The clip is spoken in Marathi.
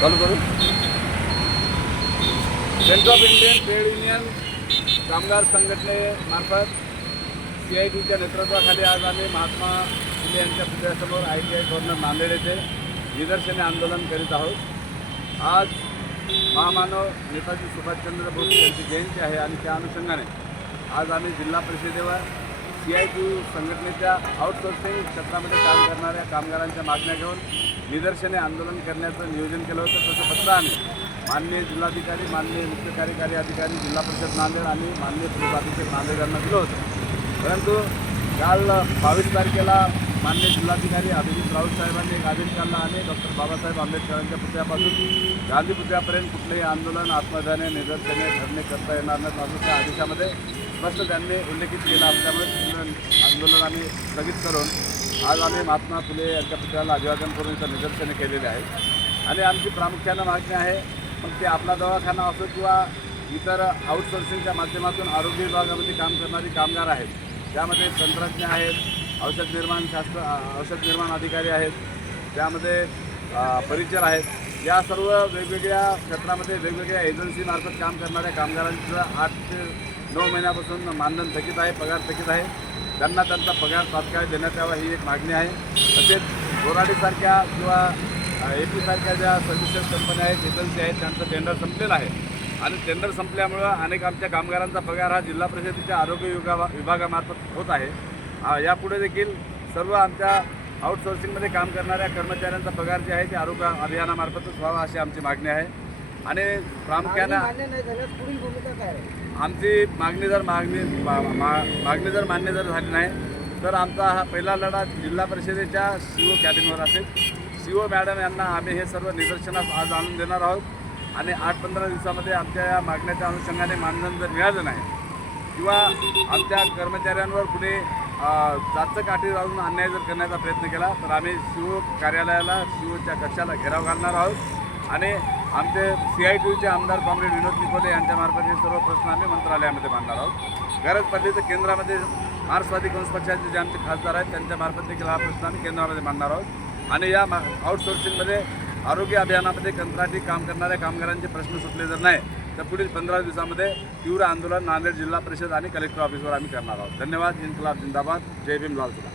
चालू करू. Centre of Indian trade union कामगार संघटनेमार्फत सी आय टीच्या नेतृत्वाखाली आज आम्ही महात्मा फुले यांच्या पुतळ्यासमोर I T I corner Nanded येथे निदर्शने आंदोलन करीत आहोत. आज महामानव नेताजी सुभाषचंद्र बोस यांची जयंती आहे आणि त्या अनुषंगाने आज आम्ही जिल्हा परिषदेवर सी आय टी संघटनेच्या आउटसोर्सिंग क्षेत्रामध्ये काम करणाऱ्या कामगारांच्या मागण्या घेऊन निदर्शने आंदोलन करण्याचं नियोजन केलं होतं. तसं पत्र आम्ही. माननीय जिल्हाधिकारी माननीय मुख्य कार्यकारी अधिकारी जिल्हा परिषद नांदेड आणि माननीय पोलीस अधीक्षक नांदेड यांना दिलं होतं. परंतु काल बावीस तारखेला माननीय जिल्हाधिकारी अभिजित राऊत साहेबांनी एक आदेश काढला आणि डॉक्टर बाबासाहेब आंबेडकरांच्या पुतळ्यापासून गांधी पुतळ्यापर्यंत कुठलेही आंदोलन आत्मदाने निदर्शने धरणे करता येणार नाहीत असं त्या आदेशामध्ये प्रश्न त्यांनी उल्लेखित केला. असल्यामुळे आंदोलन आम्ही स्थगित करून आज आम्ही महात्मा फुले यांच्या पुतळ्याला अभिवादन करून इथं निदर्शने केलेले आहेत. आणि आमची प्रामुख्यानं मागणी आहे मग ते आपला दवाखाना असो किंवा इतर आउटसोर्सिंगच्या माध्यमातून आरोग्य विभागामध्ये काम करणारी कामगार आहेत. त्यामध्ये तंत्रज्ञ आहेत औषध निर्माण शास्त्र औषध निर्माण अधिकारी आहेत. त्यामध्ये परिचर आहेत. या सर्व वेगवेगळ्या क्षेत्रामध्ये वेगवेगळ्या एजन्सीमार्फत काम करणाऱ्या कामगारांचं आठ ते नऊ महिन्यापासून मानधन थकीत आहे पगार थकीत आहे. त्यांना त्यांचा पगार तात्काळ देण्यात यावा ही एक मागणी आहे. तसेच बोराडीसारख्या किंवा ए पीसारख्या ज्या सर्व्हिसेस कंपन्या आहेत एजन्सी आहेत त्यांचं टेंडर संपलेलं आहे. आणि टेंडर संपल्यामुळं अनेक आमच्या कामगारांचा पगार हा जिल्हा परिषदेच्या आरोग्य विभागा विभागामार्फत होत आहे. यापुढे देखील सर्व आमच्या आउटसोर्सिंगमध्ये काम करणाऱ्या कर्मचाऱ्यांचा पगार जे आहे ते आरोग्य अभियानामार्फतच व्हावा अशी आमची मागणी आहे. आणि प्रामुख्यानं? आमची मागणी जर मागणी मागणी जर मान्य जर झाली नाही तर आमचा हा पहिला लढा जिल्हा परिषदेच्या सी ओ कॅबिनवर असेल. सी ओ मॅडम यांना आम्ही हे सर्व निदर्शनास आज आणून देणार आहोत. आणि आठ पंधरा दिवसामध्ये आमच्या या मागण्याच्या अनुषंगाने मानधन जर मिळालं नाही किंवा आमच्या कर्मचाऱ्यांवर कुणी जातचं काठी राहून अन्याय जर करण्याचा प्रयत्न केला तर आम्ही शिव ओ कार्यालयाला शिवच्या कक्षाला घेराव घालणार आहोत. आणि आमचे सी आय टीचे आमदार कॉम्रेड विनोद निकोले यांच्यामार्फत हे सर्व प्रश्न आम्ही मंत्रालयामध्ये मांडणार आहोत. गरज पडली तर केंद्रामध्ये मार्क्सवादी कम्युनिस्ट पक्षाचे जे आमचे खासदार आहेत त्यांच्यामार्फत देखील हा प्रश्न आम्ही केंद्रामध्ये मांडणार आहोत. आणि या मा आउटसोर्सिंगमध्ये आरोग्य अभियानामध्ये कंत्राटी काम करणाऱ्या कामगारांचे प्रश्न सुटले जर नाही तर पुढील पंधरा दिवसामध्ये तीव्र आंदोलन नांदेड जिल्हा परिषद आणि कलेक्टर ऑफिसवर आम्ही करणार आहोत. धन्यवाद. इन्कलाब जिंदाबाद. जय भीम लाल सुला